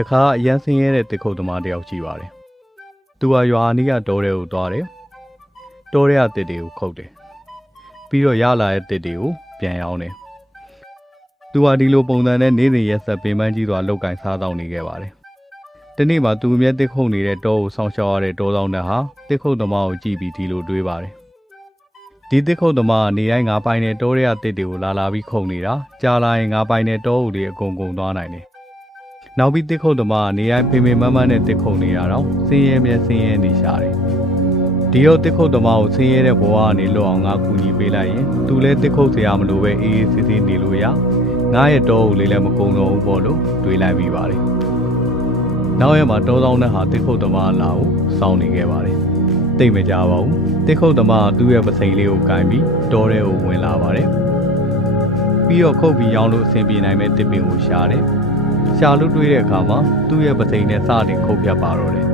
တခါအရန်ဆင်းရဲတဲ့တစ်ခုတ်သမားတယောက်ရှိပါတယ်သူဟာရွာအနီးကတောထဲကိုသွားတယ်တောထဲကတစ်တွေကိုခုတ်တယ်ပြီးတော့ရလာတဲ့တစ်တွေကိုပြန်ရောင်းတယ်သူဟာဒီလိုပုံစံနဲ့နေ့စဉ်ရက်ဆက်ပင်ပန်းကြီးစွာလောက်ကင်စားတောင်းနေခဲ့ပါတယ်ဒီနေ့မှာသူအမြဲတစ်ခုတ်နေတဲ့တောကိုဆောင်းရှောက်ရတဲ့တောဆောင်တဲ့ဟာတစ်ခုတ်သမားကိုကြည့်ပြီးဒီလိုတွေးပါတယ်ဒီတစ်ခုတ်သမားကနေတိုင်းငါပိုင်တဲ့တောထဲကတစ်တွေကိုလာပြီးခုတ်နေတာကြာလာရင်ငါပိုင်တဲ့တောအုပ်တွေအကုန်သွားနိုင်တယ်နောက်ပြီးတစ်ခုတ်သမားကနေတိုင်းဖေမန်းနဲ့တစ်ခုတ်နေတာတော့ဆင်းရဲမြဲဆင်းရဲနေရှာတယ်ဒီတော့တစ်ခုတ်သမားကိုဆင်းရဲတဲ့ဘဝကနေလွတ်အောင်ငါကူညီပေးလိုက်ရင်သူလည်းတစ်ခုတ်စရာမလိုပဲအေးအေးဆေးဆေးနေလို့ရငါရဲ့တောအုပ်လေးလည်းမကုန်တော့ဘူးပေါ့လို့တွေးလိုက်ပြီးပါတယ်နောက်ရက်မှာတောဆောင်တဲ့ဟာတစ်ခုတ်သမားလာကိုစောင်းနေခဲ့ပါတယ်တိတ်မကြပါဘူးတစ်ခုတ်သမားသူ့ရဲ့ပစိန်လေးကိုကင်ပြီးတောထဲကိုဝင်လာပါတယ်ပြီးတော့ခုတ်ပြီးရောင်းလို့အဆင်ပြေနိုင်မဲ့တစ်ပင်ကိုရှာတယ်ရှာလို့တွေးတဲ့အခါမှာသူ့ရဲ့ပစိန်နဲ့စတင်ခုတ်ပြတ်ပါတော့တယ်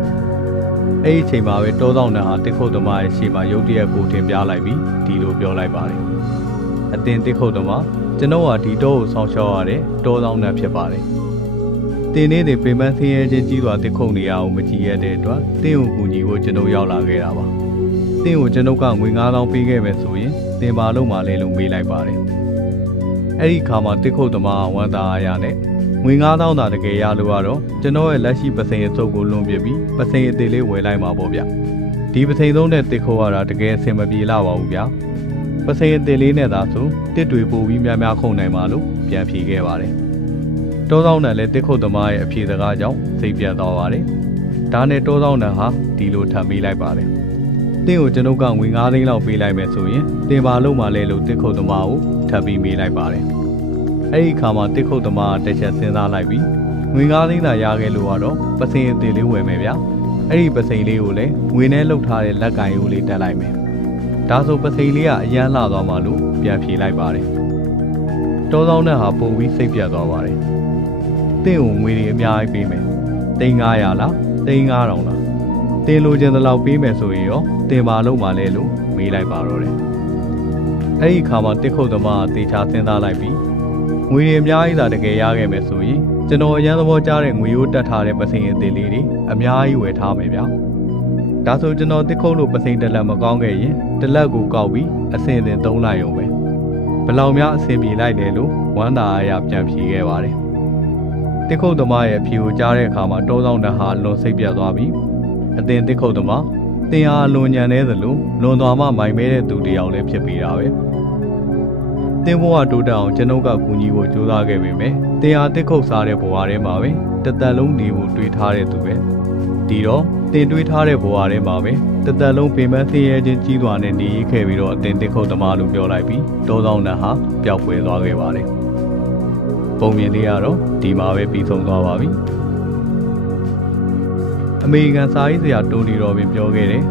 အဲ့ဒီအချိန်မှာပဲတောဆောင်တဲ့ဟာတစ်ခုတ်သမားရဲ့ရှေ့မှာရုတ်တရက်ကိုတင်ပြလိုက်ပြီးဒီလိုပြောလိုက်ပါတယ်အတင်တစ်ခုတ်သမားကျွန်တော်ဟာဒီတောကိုဆောင်းရှောက်ရတဲ့တောဆောင်တဲ့ဖြစ်ပါတယ်တင်းနေတဲ့ပင်ပန်းဆင်းရဲခြင်းကြီးစွာတစ်ခုတ်နေရအောင်မကြည့်ရတဲ့အတွက်တင်းကိုကူညီဖို့ကျွန်တော်ရောက်လာခဲ့တာပါတင်းကိုကျွန်တော်ကငွေ9000ပေးခဲ့မယ်ဆိုရင်တင်ပါလို့မှလဲလို့မေးလိုက်ပါတယ်အဲ့ဒီခါမှာတစ်ခုတ်သမားဝမ်းသာအားရနဲ့ငွေ9000သာတကယ်ရလို့ကတော့ကျွန်တော်ရဲ့လက်ရှိပစိန်အစုပ်ကိုလွန်ပြပြီးပစိန်အသေးလေးဝယ်လိုက်မှာပေါ့ဗျဒီပစိန်သုံးတဲ့တစ်ခုတ်ရတာတကယ်အဆင်မပြေလာပါဘူးဗျပစိန်အသေးလေးနဲ့သာဆိုတစ်တွေပို့ပြီးများခုန်နိုင်ပါလို့ပြန်ဖြေခဲ့ပါတယ်တောဆောင်တန်လည်းတစ်ခုတ်သမားရဲ့အဖြေစကားကြောင့်စိတ်ပြတ်သွားပါတယ်ဒါနဲ့တောဆောင်တန်ဟာဒီလိုထပ်မေးလိုက်ပါတယ်တင်းကိုကျွန်ုပ်ကငွေ9သိန်းလောက်ပေးလိုက်မယ်ဆိုရင်တင်ပါလို့မှလဲလို့တစ်ခုတ်သမားကိုထပ်ပြီးမေးလိုက်ပါတယ်အဲ့ဒီခါမှာတစ်ခုတ်သမားတစ်ချက်စဉ်းစားလိုက်ပြီးငွေ9သိန်းသာရခဲ့လို့ကတော့ပစိန်အသေးလေးဝယ်မယ်ဗျအဲ့ဒီပစိန်လေးကိုလည်းငွေနဲ့လှုပ်ထားတဲ့လက်ကင်ကိုလေးတက်လိုက်မယ်ဒါဆိုပစိန်လေးကအရန်လှသွားမှလို့ပြန်ဖြေလိုက်ပါတယ်တောဆောင်တဲ့ဟာပို့ပြီးစိတ်ပြတ်သွားပါတယ်တင်းကိုငွေတွေအများကြီးပေးမယ်$900လား$900လားတင်းလိုချင်သလောက်ပေးမယ်ဆိုရင်ရောတင်ပါလို့မှလဲလို့မေးလိုက်ပါတော့တယ်အဲ့ဒီခါမှာတစ်ခုတ်သမားတေချာစဉ်းစားလိုက်ပြီးငွေတွေအများကြီးသာတကယ်ရခဲ့မယ်ဆိုရင်ကျွန်တော်အရန်သဘောကျတဲ့ငွေရိုးတက်ထားတဲ့ပစိန်အသေးလေးတွေအများကြီးဝယ်ထားမယ်ဗျာဒါဆိုကျွန်တော်တစ်ခုတ်လို့ပစိန်တစ်လက်မကောင်းခဲ့ရင်တစ်လက်ကိုကောက်ပြီးအစင်စင်သုံးလိုက်ရုံပဲဘယ်လောက်များအဆင်ပြေလိုက်တယ်လို့ဝမ်းသာအားရပြန်ဖြေခဲ့ပါတယ်တစ်ခုတ်သမားရဲ့အဖြေကိုကြားတဲ့အခါမှာတောဆောင်တန်ဟာလွန်စိတ်ပြတ်သွားပြီးအတင်တစ်ခုတ်သမားတင်ဟာလွန်ညံနေသလိုလွန်သွားမှမိုင်မဲတဲ့သူတယောက်လည်းဖြစ်ပြီးတာပဲတင်ဘဝတိုးတက်အောင်ကျွန်ုပ်ကကူညီဖို့ကြိုးစားခဲ့ပေမဲ့တင်ဟာတစ်ခုတ်စားတဲ့ဘဝထဲမှာပဲတသက်လုံးနေဖို့တွေးထားတဲ့သူပဲဒီတော့တင်တွေးထားတဲ့ဘဝထဲမှာပဲတသက်လုံးပင်ပန်းဆင်းရဲခြင်းကြီးစွာနဲ့နေရခဲ့ပြီးတော့အတင်တစ်ခုတ်သမားလို့ပြောလိုက်ပြီးတောဆောင်တန်ဟာပျောက်ကွယ်သွားခဲ့ပါတယ်ပုံမြင်လေးကတော့ဒီမှာပဲပြီးဆုံးသွားပါပြီအမေရိကန်စာရေးဆရာတိုနီရောဘင်ပြောခဲ့တယ်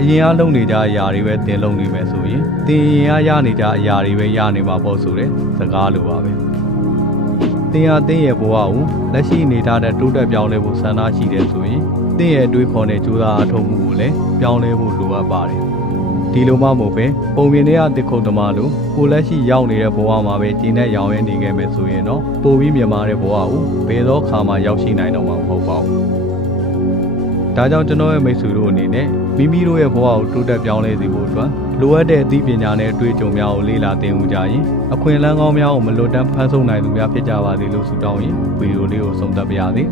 အရင်အားလုံးနေကြအရာတွေပဲတင်လုံးနေမယ်ဆိုရင်တင်ရင်အားရနေကြအရာတွေပဲရနေမှာပေါ့ဆိုတဲ့စကားလိုပါပဲတင်ဟာတင်ရဲ့ဘဝကိုလက်ရှိနေထားတဲ့တိုးတက်ပြောင်းလဲဖို့ဆန္ဒရှိတယ်ဆိုရင်တင်ရဲ့အတွေးခေါ်တဲ့ကြိုးစားအထောက်မှုကိုလည်းပြောင်းလဲဖို့လိုအပ်ပါတယ်ဒီလိုမှမဟုတ်ပဲပုံပြင်တွေကတစ်ခုတ်သမားလို့ကိုလက်ရှိရောက်နေတဲ့ဘဝမှာပဲကျင်းတဲ့ရောင်ရဲနေခဲ့မယ်ဆိုရင်တော့ပိုပြီးမြန်မာတဲ့ဘဝကိုဘယ်သောခါမှရောက်ရှိနိုင်တော့မှာမဟုတ်ပါဘူး။ဒါကြောင့်ကျွန်တော်ရဲ့မိတ်ဆွေတို့အနေနဲ့မိမိတို့ရဲ့ဘဝကိုတိုးတက်ပြောင်းလဲစေဖို့အတွက်လိုအပ်တဲ့အသိပညာနဲ့အတွေ့အကြုံများကိုလေ့လာသင်ယူကြရင်အခွင့်အလမ်းကောင်းများကိုမလွတ်တမ်းဖန်ဆုံနိုင်သူများဖြစ်ကြပါစေလို့ဆုတောင်းရင်ဗီဒီယိုလေးကိုဆုံးသက်ပါရစေ။